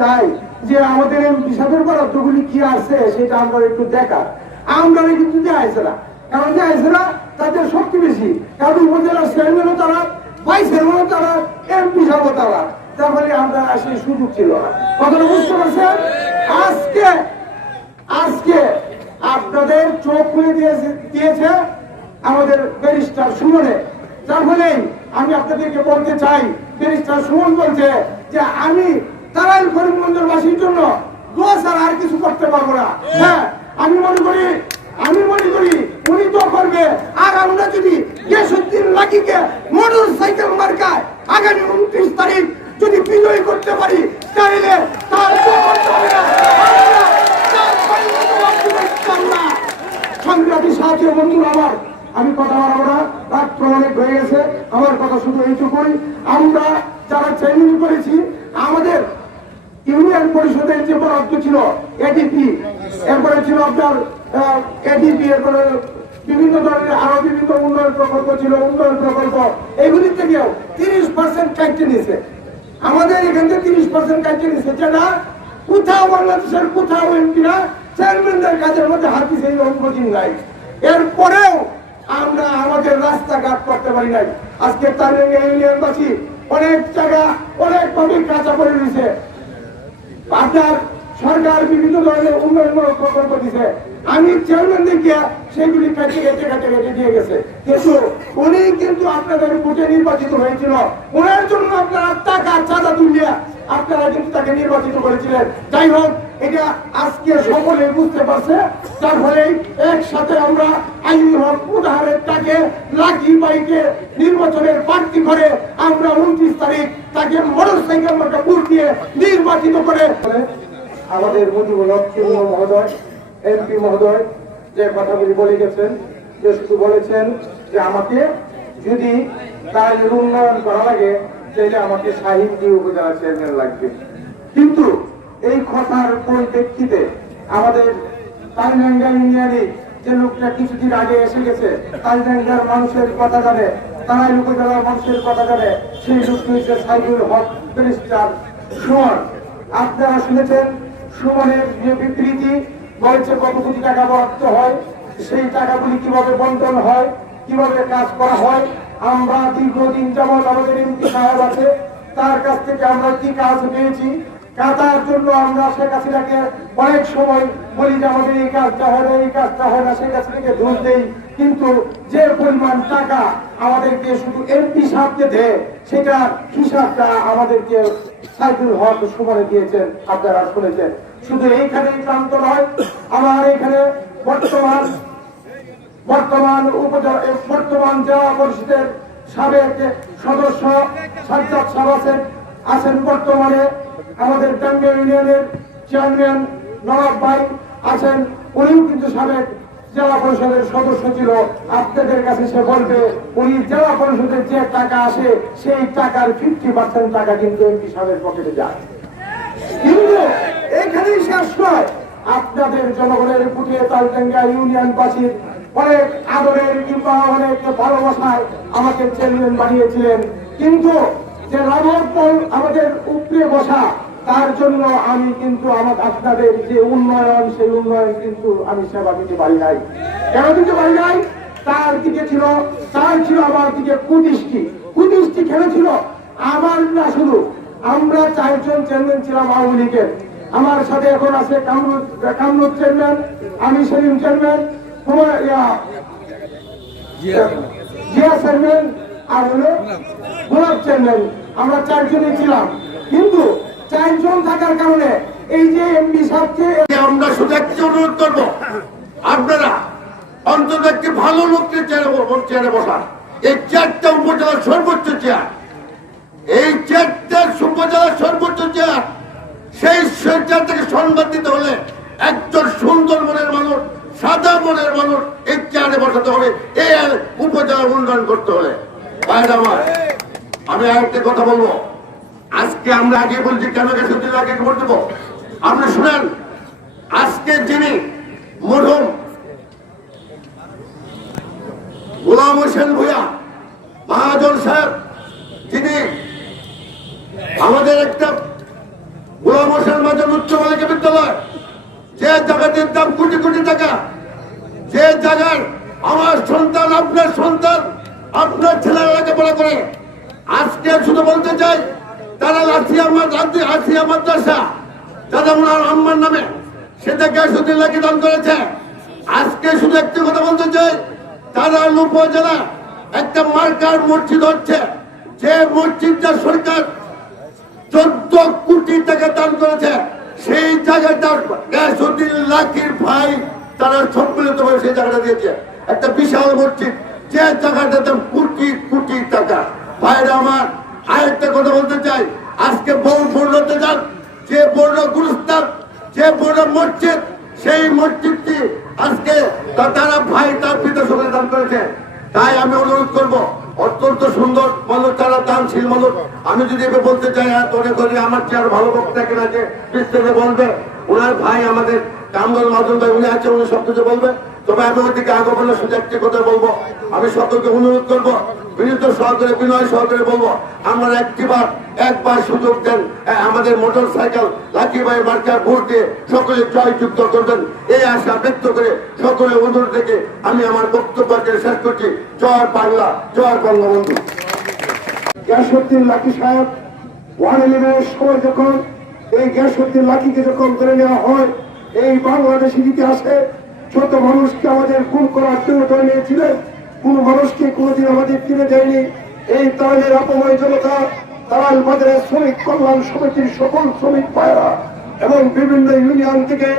চাই যে আমাদের এমপি সাহেবের বরাদ্দগুলি কি আছে সেটা আমরা একটু দেখা আমরা কিন্তু দেখাইছে কারণ দেখাইছে না, তাদের শক্তি বেশি। কারণ উপজেলার চেয়ারম্যানও তারা, ভাইস চেয়ারম্যানও তারা, এমপি সাহেবও তারা। তার ফলে আমরা সেই সুযোগ ছিল না। কথাটা বুঝতে পারছেন? আজকে আজকে আপনাদের চোখ খুলে দিয়েছে দিয়েছে আমাদের ব্যারিস্টার সুমনে। যার ফলে আমি আপনাদেরকে বলতে চাই, ব্যারিস্টার সুমন বলছে যে আমি তারাই করিমগঞ্জের বাসীর জন্য দোয়া ছাড়া আর কিছু করতে পারব না। হ্যাঁ আমি মনে করি, আমি মনে করি উনি তো করবে। আর আমরা যদি দেশুদ্দিন লাকিকে মোটর সাইকেল মার্কায় আগামী উনত্রিশ তারিখ যদি বিজয়ী করতে পারি, তাহলে তার সংগ্রামী সাথী বন্ধুরা আমার, আমি কথা বাড়াবো না রাত্র অনেক হয়ে গেছে, আমার কথা শুধু এইটুকুই। আমরা যারা ট্রেনিং করেছি, আমাদের ইউনিয়ন পরিষদের যে বরাদ্দ ছিল এডিপি এরপরে ছিল আপনার এডিপি এরপরে বিভিন্ন ধরনের আরও বিভিন্ন উন্নয়ন প্রকল্প ছিল, উন্নয়ন প্রকল্প। এগুলির থেকেও তিরিশ পার্সেন্ট কাটতে নিয়েছে। আমাদের এখান থেকে তিরিশ পার্সেন্ট কাটতে নিয়েছে। যেটা কোথাও বাংলাদেশের কোথাও এমপিরা চেয়ারম্যানদের কাজের মধ্যে হাত এই অনুমতি নাই। এরপরেও আমরা আমাদের রাস্তাঘাট করতে পারি নাই। আজকে তারিঙ্গা ইউনিয়নবাসী অনেক জায়গা অনেক ভাবে কাঁচা পড়ে রয়েছে। আপনার সরকার বিভিন্ন ধরনের উন্নয়নমূলক প্রকল্প দিছে। আমি চেয়ারম্যানদেরকে সেগুলি কাটে কেটে কাটে কেটে দিয়ে গেছে। কিন্তু উনি কিন্তু আপনাদের ভোটে নির্বাচিত হয়েছিল। ওনার জন্য আপনারা টাকা চাঁদা তুলিয়া আপনারা কিন্তু তাকে নির্বাচিত করেছিলেন। যাই হোক, এটা আজকে সকলে বুঝতে পারছে। ফলে একসাথে আমরা আইন হক উদাহরণের তাকে লাকি বাইকে নির্বাচনের প্রার্থী করে আমরা উনত্রিশ তারিখ তাকে মোটর সাইকেল দিয়ে নির্বাচিত করে আমাদের হক মহোদয় এমপি মহোদয় যে কথাগুলি বলে গেছেন, যে শুধু বলেছেন যে আমাকে যদি কাজের উন্নয়ন করা লাগে তাহলে আমাকে সাহিত্য উপজেলা চেয়ারম্যান লাগবে। কিন্তু এই কথার পরিপ্রেক্ষিতে আমাদের তালডাঙ্গা ইউনিয়নে যে লোকটা কিছুদিন আগে এসে গেছে, তালডাঙ্গার মানুষের কথা জানে, তারাই উপজেলার মানুষের কথা জানে, সেই লোকটি হচ্ছে সাইদুল হক ব্যারিস্টার সুমন। আপনারা শুনেছেন সুমনের যে বিবৃতি বলছে কত কোটি টাকা বরাদ্দ হয়, সেই টাকাগুলি কীভাবে বন্টন হয়, কীভাবে কাজ করা হয়, আমরা দীর্ঘদিন যেমন আমাদের এমপি সাহেব আছে, তার কাছ থেকে আমরা কি কাজ পেয়েছি, কাটার জন্য আমরা শেখ হাসিনাকে অনেক সময় বলি যে আমাদের এই কাজটা হয় না, এই কাজটা হয় না, শেখ হাসিনাকে দোষ দেই। কিন্তু যে পরিমাণ টাকা আমাদেরকে শুধু এমপি সাহেবকে দেয় সেটা হিসাবটা আমাদেরকে সাইদুল হক সুমনে দিয়েছেন, আপনারা শুনেছেন। শুধু এইখানেই ক্লান্ত নয়, আমার এখানে বর্তমান বর্তমান বর্তমান জেলা পরিষদের সাবেক সদস্য সাজ্জাদ সাহেব আছেন আছেন বর্তমানে আমাদের টাঙ্গা ইউনিয়নের চেয়ারম্যান নবাব ভাই, আছেন, উনিও কিন্তু সাবেক জেলা পরিষদের সদস্য ছিল। আপনাদের কাছে সে বলবে, উনি জেলা পরিষদের যে টাকা আসে, সেই টাকার ফিফটি পার্সেন্ট টাকা কিন্তু এমপি সাহেবের পকেটে যায়। কিন্তু এখানেই শেষ নয়। আপনাদের জনগণের পুটিয়ে তালডাঙ্গা ইউনিয়নবাসীর অনেক আদরের কিংবা অনেক ভালোবাসায় আমাকে চেয়ারম্যান বানিয়েছিলেন। কিন্তু যে রামপল আমাদের উপরে বসা তার জন্য আমি কিন্তু আমার আপনাদের যে উন্নয়ন সেই উন্নয়ন কিন্তু আমি সেবা দিতে পারি নাই। কেন দিতে পারি নাই? তার দিকে ছিল তার ছিল আমার দিকে কুদৃষ্টি। কুদৃষ্টি খেলেছিল আমার না শুধু আমরা চারজন চেয়ারম্যান ছিলাম আওয়ামী লীগের। আমার সাথে এখন আছে কামরুদ কামরুদ চেয়ারম্যান আমি সেলিম চেয়ারম্যান তোমার ইয়া, জিয়া চেয়ারম্যান আর হলো গোলাপ চেয়ারম্যান। আমরা চারজনই ছিলাম। কিন্তু চারজন থাকার কারণে এই যে এমপি সাহেবকে আমরা শুধু একটি অনুরোধ করব, আপনারা অন্তত একটি ভালো লোককে চেয়ারে চেয়ারে বসান। এই চারটা উপজেলার সর্বোচ্চ চেয়ার। এই চারটা উপজেলার সর্বোচ্চ চেয়ার, সেই চেয়ার থেকে সম্মান দিতে হলে একজন সুন্দর মনের মানুষ, সাদা মনের মানুষ এই চেয়ারে বসাতে হবে। এই উপজেলার উন্নয়ন করতে হলে। আমি আরেকটা কথা বলব। আজকে আমরা আগে বলছি, কেন দিন আগে খবর দেবো। আপনি শুনেন, আজকে যিনি মরহুম গোলাম হোসেন ভূয়া মহাজন সাহেব, যিনি আমাদের একটা গোলাম হোসেন বাজার উচ্চ বালিকা বিদ্যালয়, যে জায়গাটির দাম কোটি কোটি টাকা, যে জায়গার আমার সন্তান, আপনার সন্তান, আপনার ছেলেরা লেখাপড়া করে, আজকে শুধু বলতে চাই তারা লাঠিয়া রাত্রি আসিয়া মাদ্রাসা যারা ওনার আম্মার নামে সেটা গ্যাসুদ্দিল্লাহকে দান করেছে। আজকে শুধু একটি কথা বলতে চাই, তারা উপজেলা একটা মার্কার মসজিদ হচ্ছে। যে মসজিদটা সরকার চোদ্দ কোটি টাকা দান করেছে, সেই জায়গাটা গ্যাসুদ্দিন লাকির ভাই তারা সম্মিলিত হয়ে সেই জায়গাটা দিয়েছে। একটা বিশাল মসজিদ, যে জায়গাটার দাম কোটি কোটি টাকা। ভাইরা আমার আরেকটা কথা বলতে চাই। আজকে বহু বর্ণতে যান যে বর্ণ গুরুস্থান যে বড় মসজিদ, সেই মসজিদটি আজকে তারা ভাই তার পিতা সঙ্গে দান করেছে। তাই আমি অনুরোধ করব, অত্যন্ত সুন্দর মানুষ তারা দানশীল মানুষ আমি যদি এবার বলতে চাই আর তোরে করি আমার চেয়ে আরও ভালো বক্তা কিনা আছে বিস্তারে বলবে। ওনার ভাই আমাদের কামগল মাদুল ভাই, উনি আছে, উনি সব কিছু বলবে। তবে আমি ওদিকে আগমনের একটি কথা বলব। আমি সকলকে অনুরোধ করব বিনয় বলব একবার সুযোগ দেন আমাদের মোটর সাইকেল মার্কার সকলে জয়যুক্ত করবেন। এই আশা ব্যক্ত করে সকলে অনুরোধ থেকে আমি আমার শেষ করছি। জয় বাংলা, জয় বঙ্গবন্ধু। গ্যাসুদ্দিন লাকি সাহেব ইলেভেনের সময় যখন এই গ্যাসুদ্দিন লাকিকে যখন ধরে নেওয়া হয়, এই বাংলাদেশের ইতিহাসে ছোট মানুষকে আমাদের খুন করার জন্য ধরে নিয়েছিলেন কোন মানুষকে কোনোদিন আমাদের ফিরে দেয়নি। এই তালের অপময় জনতা তারাল বাজারের শ্রমিক কল্যাণ সমিতির সকল শ্রমিক ভাইরা এবং বিভিন্ন ইউনিয়ন থেকে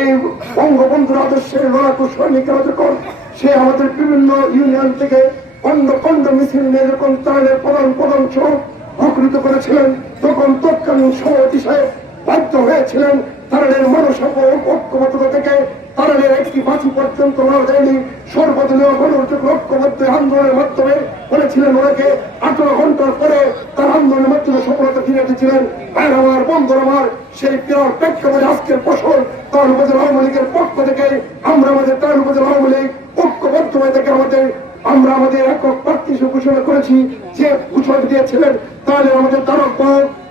এই বঙ্গবন্ধুর আদর্শের লড়াকু সৈনিকরা যখন সে আমাদের বিভিন্ন ইউনিয়ন থেকে খন্ড খন্ড মিছিল নিয়ে যখন তাদের প্রধান প্রধান সড়ক অকৃত করেছিলেন, তখন তৎকালীন সভাপতি সাহেব বাধ্য হয়েছিলেন তাদের মনসম্প ঐক্যবদ্ধতা থেকে তাদের একটি ফাঁসি পর্যন্ত না দেয়নি সর্বদলীয় গণতান্ত্রিক ঐক্যবদ্ধ আন্দোলনের মাধ্যমে বলেছিলেন ওনাকে আঠারো ঘণ্টার পরে তার আন্দোলনের মাধ্যমে সফলতা ফিরে এসেছিলেন ভাইর আমার আমার সেই প্রিয় প্রেক্ষাপটে আজকের ফসল তার উপজেলা আওয়ামী লীগের পক্ষ থেকে। আমরা আমাদের তার উপজেলা আওয়ামী লীগ ঐক্যবদ্ধ হয়ে থেকে আমাদের আমরা আমাদের একক প্রার্থী ঘোষণা করেছি যে ঘোষণা দিয়েছিলেন, তাহলে আমাদের তারক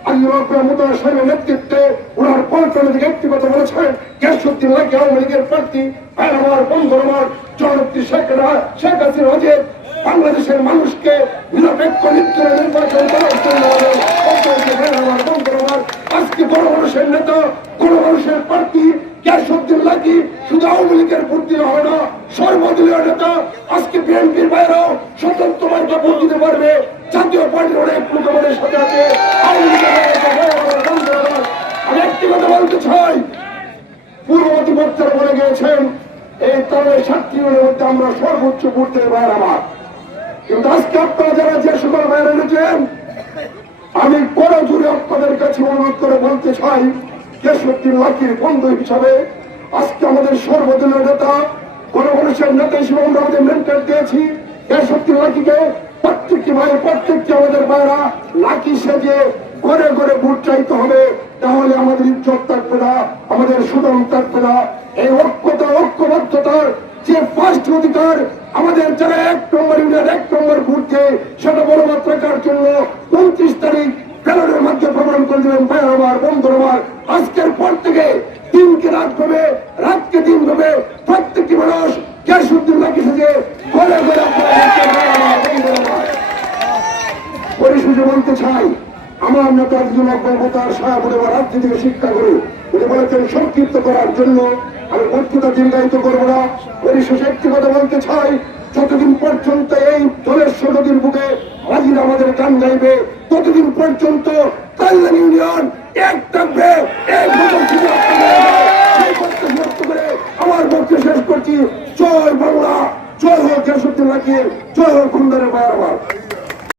বাবু নেতৃত্বে ওনার বাংলাদেশের মানুষকে নিরপেক্ষ নির্বাচনে নির্বাচন করার জন্য আজকে বড় মানুষের নেতা কোন মানুষের প্রার্থী গ্যাসুদ্দিন লাগি, শুধু আওয়ামী লীগের হবে না, সর্বদলীয় নেতা, আজকে বিএনপির বাইরেও স্বতন্ত্র মার্কা ভোট দিতে পারবে। জাতীয় পার্টির অনেক লোক আমাদের সাথে আছে আওয়ামী লীগের নেতা, ভাই আমার বন্ধু আমার, আমি একটি কথা বলতে চাই বলে গিয়েছেন, এই তলের ছাত্রীগুলোর মধ্যে আমরা সর্বোচ্চ ভোট দেবে আমার কিন্তু আজকে আপনারা যারা যে সকল বাইরে রয়েছেন, আমি বড় জুড়ে আপনাদের কাছে অনুরোধ করে বলতে চাই কেশবদ্দিন লাকির বন্ধু হিসাবে আজকে আমাদের সর্বদলীয় নেতা গণমানুষের নেতা হিসেবে আমরা আমাদের মেন্টার দিয়েছি। কেশবদ্দিন লাকিকে প্রত্যেকটি ভাইয়ের প্রত্যেকটি আমাদের ভাইরা লাকি সেজে ঘরে ঘরে ভোট চাইতে হবে। তাহলে আমাদের ইজ্জত থাকবে না, আমাদের সুদম থাকবে না এই ঐক্যতা, ঐক্যবদ্ধতার যে ফার্স্ট অধিকার আমাদের যারা এক নম্বর ইউনিয়ন, এক নম্বর ঘুরছে সেটা বড় মাত্রাকার জন্য উনত্রিশ তারিখ ব্যালটের মধ্যে প্রমাণ করে দেবেন ভাই আমার বন্ধু আমার, আজকের পর থেকে দিনকে রাত হবে রাতকে দিন হবে প্রত্যেকটি মানুষ গ্যাসুদ্দিন লাগিয়েছে যে ঘরে ঘরে। পরিশেষে বলতে চাই আমার মতো একজন অজ্ঞতার সাহায্য রাজ্য থেকে শিক্ষা করু উনি বলেছেন, সংক্ষিপ্ত করার জন্য আমি বক্তৃতা দীর্ঘায়িত করব না। পরিশেষে একটি কথা বলতে চাই, যতদিন পর্যন্ত